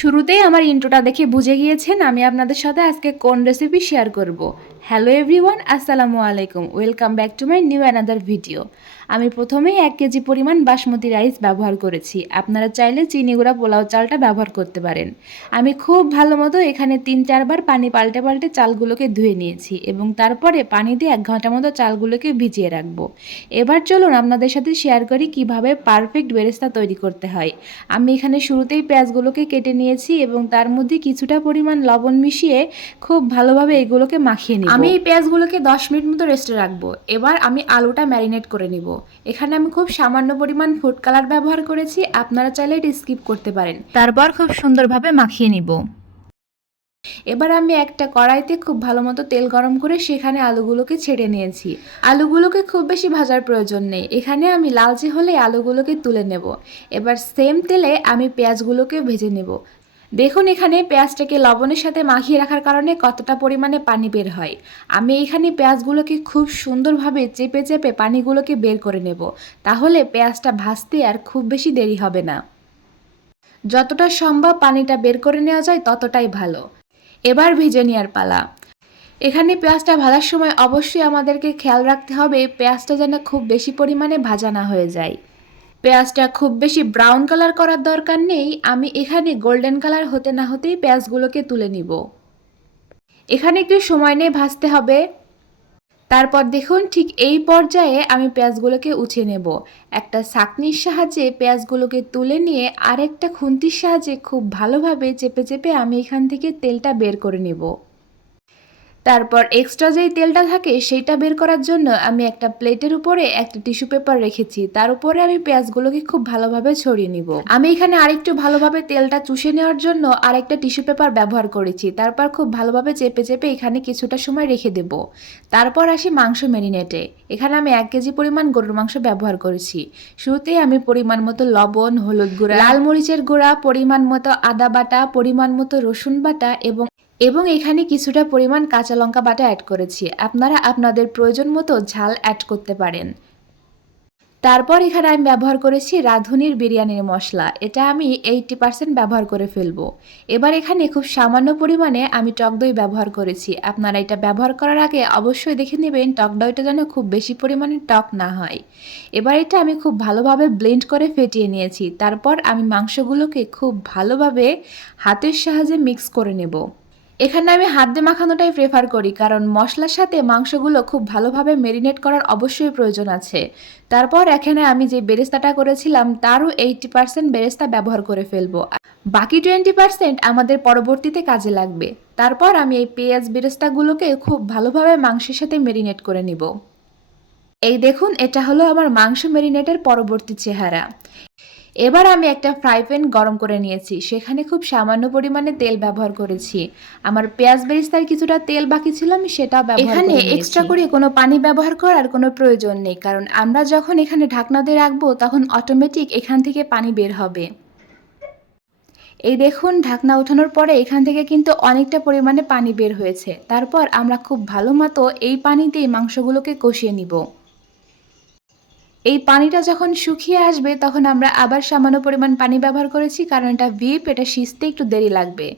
শুরুতেই আমার ইন্ট্রোটা দেখে বুঝে গিয়েছেন, আমি আপনাদের সাথে আজকে কোন রেসিপি শেয়ার করব। হ্যালো এভরিওয়ান আসসালামু আলাইকুম welcome back to my new another video আমি প্রথমেই এক কেজি পরিমাণ বাসমতি রাইস ব্যবহার করেছি। আপনারা চাইলে চিনি গুঁড়া, পোলাও চালটা ব্যবহার করতে পারেন। আমি খুব ভালো মতো এখানে তিন চারবার পানি পাল্টে পাল্টে চালগুলোকে ধুয়ে নিয়েছি এবং তারপরে পানি দিয়ে এক ঘণ্টা মতো চালগুলোকে ভিজিয়ে রাখব। এবার চলুন আপনাদের সাথে শেয়ার করি কীভাবে পারফেক্ট বেরেস্তা তৈরি করতে হয়। আমি এখানে শুরুতেই পেঁয়াজগুলোকে কেটে নিয়েছি এবং তার মধ্যে কিছুটা পরিমাণ লবণ মিশিয়ে খুব ভালোভাবে এগুলোকে মাখিয়ে নিই আমি এই পেঁয়াজগুলোকে দশ মিনিট মতো রেস্টে রাখব। এবার আমি আলুটা ম্যারিনেট করে নিব। এখানে আমি খুব সামান্য পরিমাণ ফুড কালার ব্যবহার করেছি আপনারা চাইলে এটা স্কিপ করতে পারেন। তারপর খুব সুন্দরভাবে মাখিয়ে নিব। এবার আমি একটা কড়াইতে খুব ভালো মতো তেল গরম করে সেখানে আলুগুলোকে ছেড়ে নিয়েছি। আলুগুলোকে খুব বেশি ভাজার প্রয়োজন নেই। এখানে আমি লালচে হলে আলুগুলোকে তুলে নেব। এবার সেম তেলে আমি পেঁয়াজগুলোকে ভেজে নেব। দেখুন এখানে পেঁয়াজটাকে লবণের সাথে মাখিয়ে রাখার কারণে কতটা পরিমাণে পানি বের হয়। আমি এখানে পেঁয়াজগুলোকে খুব সুন্দরভাবে চেপে চেপে পানিগুলোকে বের করে নেব। তাহলে পেঁয়াজটা ভাজতে আর খুব বেশি দেরি হবে না। যতটা সম্ভব পানিটা বের করে নেওয়া যায় ততটাই ভালো। এবার ভেজে নেওয়ার পালা। এখানে পেঁয়াজটা ভাজার সময় অবশ্যই আমাদেরকে খেয়াল রাখতে হবে, পেঁয়াজটা যেন খুব বেশি পরিমাণে ভাজা না হয়ে যায়। পেঁয়াজটা খুব বেশি ব্রাউন কালার করার দরকার নেই। আমি এখানে গোল্ডেন কালার হতে না হতেই পেঁয়াজগুলোকে তুলে নিব। এখানে একটু সময় নিয়ে ভাজতে হবে। তারপর দেখুন ঠিক এই পর্যায়ে আমি পেঁয়াজগুলোকে উঠিয়ে নেব। একটা ছাকনির সাহায্যে পেঁয়াজগুলোকে তুলে নিয়ে আরেকটা খুন্তির সাহায্যে খুব ভালোভাবে চেপে চেপে আমি এখান থেকে তেলটা বের করে নেব। তারপর এক্সট্রা যেই তেলটা থাকে সেইটা বের করার জন্য আমি একটা প্লেটের উপরে একটা টিস্যু পেপার রেখেছি। তার উপরে আমি পেঁয়াজগুলোকে খুব ভালোভাবে ছড়িয়ে নিব। আমি এখানে আরেকটু ভালোভাবে তেলটা চুষে নেওয়ার জন্য আরেকটা টিস্যু পেপার ব্যবহার করেছি। তারপর খুব ভালোভাবে চেপে চেপে এখানে কিছুটা সময় রেখে দেব। তারপর আসি মাংস ম্যারিনেটে। এখানে আমি এক কেজি পরিমাণ গরুর মাংস ব্যবহার করেছি। শুরুতেই আমি পরিমাণ মতো লবণ, হলুদ গুঁড়া, লাল মরিচের গুঁড়া, পরিমাণ মতো আদা বাটা, পরিমাণ মতো রসুন বাটা এবং এবং এখানে কিছুটা পরিমাণ কাঁচা লঙ্কা বাটা অ্যাড করেছি। আপনারা আপনাদের প্রয়োজন মতো ঝাল অ্যাড করতে পারেন। তারপর এখানে আমি ব্যবহার করেছি রাঁধুনির বিরিয়ানির মশলা। এটা আমি এইটটি পার্সেন্ট ব্যবহার করে ফেলব। এবার এখানে খুব সামান্য পরিমাণে আমি টক দই ব্যবহার করেছি। আপনারা এটা ব্যবহার করার আগে অবশ্যই দেখে নেবেন, টক দইটা যেন খুব বেশি পরিমাণে টক না হয়। এবার এটা আমি খুব ভালোভাবে ব্লেন্ড করে ফেটিয়ে নিয়েছি। তারপর আমি মাংসগুলোকে খুব ভালোভাবে হাতের সাহায্যে মিক্স করে নেব। এখানে আমি হাত দিয়ে মাখানোটাই প্রেফার করি, কারণ মশলার সাথে মাংসগুলো খুব ভালোভাবে মেরিনেট করার অবশ্যই প্রয়োজন আছে। তারপর এখানে আমি যে বেরেস্তাটা করেছিলাম, তারও এইটি পার্সেন্ট বেরেস্তা ব্যবহার করে ফেলব। বাকি টোয়েন্টি পার্সেন্ট আমাদের পরবর্তীতে কাজে লাগবে। তারপর আমি এই পেঁয়াজ বেরেস্তাগুলোকে খুব ভালোভাবে মাংসের সাথে মেরিনেট করে নিব। এই দেখুন, এটা হলো আমার মাংস মেরিনেটের পরবর্তী চেহারা। এবার আমি একটা ফ্রাই প্যান গরম করে নিয়েছি। সেখানে খুব সামান্য পরিমাণে তেল ব্যবহার করেছি। আমার পেঁয়াজ বেরিস্তার কিছুটা তেল বাকি ছিল আমি সেটা ব্যবহার এখানে এক্সট্রা করে কোনো পানি ব্যবহার করার কোনো প্রয়োজন নেই কারণ আমরা যখন এখানে ঢাকনা দিয়ে রাখব তখন অটোমেটিক এখান থেকে পানি বের হবে। এই দেখুন ঢাকনা ওঠানোর পরে এখান থেকে কিন্তু অনেকটা পরিমাণে পানি বের হয়েছে। তারপর আমরা খুব ভালো মতো এই পানিতেই মাংসগুলোকে কষিয়ে নিব। এই পানিটা যখন শুকিয়ে আসবে, তখন আমরা আবার সামান্য পরিমাণ পানি ব্যবহার করেছি, কারণ এটা ভিপ, এটা সিজতে একটু দেরি লাগবে।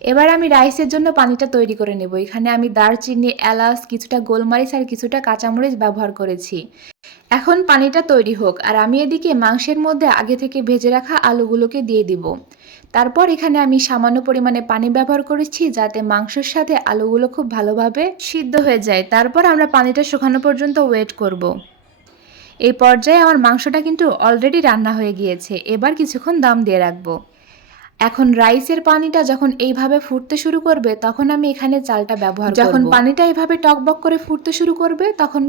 এবার আমি রাইসের জন্য পানিটা তৈরি করে নেব। এখানে আমি দারচিনি, এলাচ, কিছুটা গোলমরিচ আর কিছুটা কাঁচামরিচ ব্যবহার করেছি। এখন পানিটা তৈরি হোক, আর আমি এদিকে মাংসের মধ্যে আগে থেকে ভেজে রাখা আলুগুলোকে দিয়ে দিব। তারপর এখানে আমি সামান্য পরিমাণে পানি ব্যবহার করেছি, যাতে মাংসের সাথে আলুগুলো খুব ভালোভাবে সিদ্ধ হয়ে যায়। তারপর আমরা পানিটা শুকানো পর্যন্ত ওয়েট করব। এই পর্যায়ে আমার মাংসটা কিন্তু অলরেডি রান্না হয়ে গিয়েছে, এবার কিছুক্ষণ দম দিয়ে রাখব। এখন রাইসের পানিটা যখন এইভাবে ফুটতে শুরু করবে, তখন আমি এখানে চালটা ব্যবহার যখন পানিটা এইভাবে টকবক করে ফুটতে শুরু করবে, তখন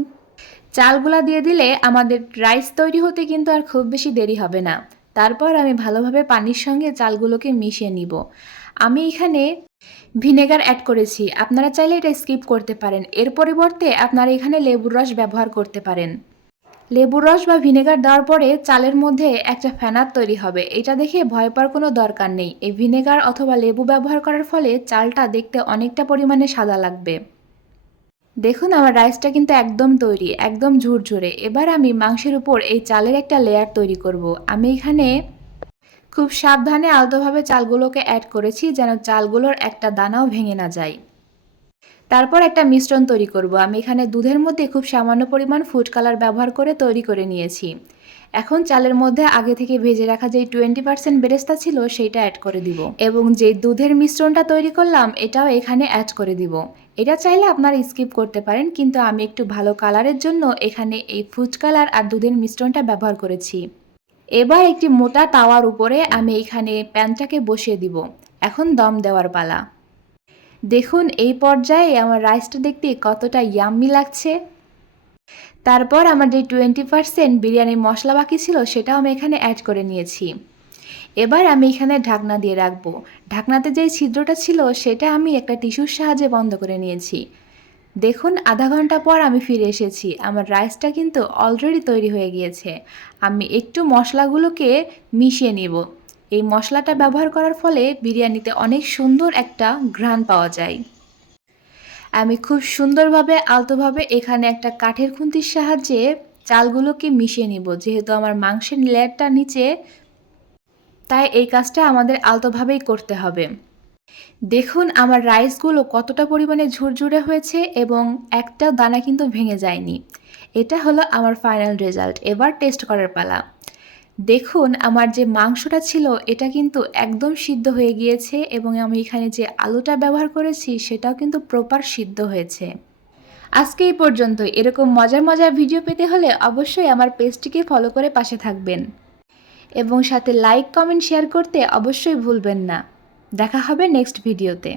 চালগুলা দিয়ে দিলে আমাদের রাইস তৈরি হতে কিন্তু আর খুব বেশি দেরি হবে না। তারপর আমি ভালোভাবে পানির সঙ্গে চালগুলোকে মিশিয়ে নিব। আমি এখানে ভিনেগার অ্যাড করেছি, আপনারা চাইলে এটা স্কিপ করতে পারেন। এর পরিবর্তে আপনারা এখানে লেবুর রস ব্যবহার করতে পারেন। লেবুর রস বা ভিনেগার দেওয়ার পরে চালের মধ্যে একটা ফ্যানার তৈরি হবে। এটা দেখে ভয় পাওয়ার কোনো দরকার নেই। এই ভিনেগার অথবা লেবু ব্যবহার করার ফলে চালটা দেখতে অনেকটা পরিমাণে সাদা লাগবে। দেখুন, আমার রাইসটা কিন্তু একদম তৈরি, একদম ঝুরঝুরে। এবার আমি মাংসের উপর এই চালের একটা লেয়ার তৈরি করব। আমি এখানে খুব সাবধানে আলতোভাবে চালগুলোকে অ্যাড করেছি যেন চালগুলোর একটা দানাও ভেঙে না যায়। তারপর একটা মিশ্রণ তৈরি করব। আমি এখানে দুধের মধ্যে খুব সামান্য পরিমাণ ফুড কালার ব্যবহার করে তৈরি করে নিয়েছি। এখন চালের মধ্যে আগে থেকে ভেজে রাখা যে টোয়েন্টি পার্সেন্ট বেরেস্তা ছিল সেইটা অ্যাড করে দিব। এবং যে দুধের মিশ্রণটা তৈরি করলাম, এটাও এখানে অ্যাড করে দিব। এটা চাইলে আপনারা স্কিপ করতে পারেন, কিন্তু আমি একটু ভালো কালারের জন্য এখানে এই ফুড কালার আর দুধের মিশ্রণটা ব্যবহার করেছি। এবার একটি মোটা তাওয়ার উপরে আমি এখানে প্যানটাকে বসিয়ে দিব। এখন দম দেওয়ার পালা। দেখুন, এই পর্যায়ে আমার রাইসটা দেখতে কতটা ইয়াম্মি লাগছে। তারপর আমার যে টোয়েন্টি পার্সেন্ট বিরিয়ানির মশলা বাকি ছিল, সেটাও আমি এখানে অ্যাড করে নিয়েছি। এবার আমি এখানে ঢাকনা দিয়ে রাখব। ঢাকনাতে যে ছিদ্রটা ছিল, সেটা আমি একটা টিস্যুর সাহায্যে বন্ধ করে নিয়েছি। দেখুন, আধা ঘণ্টা পর আমি ফিরে এসেছি। আমার রাইসটা কিন্তু অলরেডি তৈরি হয়ে গিয়েছে। আমি একটু মশলাগুলোকে মিশিয়ে নিব। এই মশলাটা ব্যবহার করার ফলে বিরিয়ানিতে অনেক সুন্দর একটা ঘ্রাণ পাওয়া যায়। আমি খুব সুন্দরভাবে, আলতোভাবে এখানে একটা কাঠের খুন্তির সাহায্যে চালগুলোকে মিশিয়ে নিব। যেহেতু আমার মাংসের লেয়ারটা নিচে, তাই এই কাজটা আমাদের আলতোভাবেই করতে হবে। দেখুন আমার রাইসগুলো কতটা পরিমাণে ঝুরঝুরে হয়েছে এবং একটা দানা কিন্তু ভেঙে যায়নি। এটা হলো আমার ফাইনাল রেজাল্ট। এবার টেস্ট করার পালা। দেখুন, আমার যে মাংসটা ছিল, এটা কিন্তু একদম সিদ্ধ হয়ে গিয়েছে এবং আমি এখানে যে আলুটা ব্যবহার করেছি, সেটাও কিন্তু প্রপার সিদ্ধ হয়েছে। আজকে এই পর্যন্ত এরকম মজার মজার ভিডিও পেতে হলে অবশ্যই আমার পেজটিকে ফলো করে পাশে থাকবেন। এবং সাথে লাইক কমেন্ট শেয়ার করতে অবশ্যই ভুলবেন না। দেখা হবে নেক্সট ভিডিওতে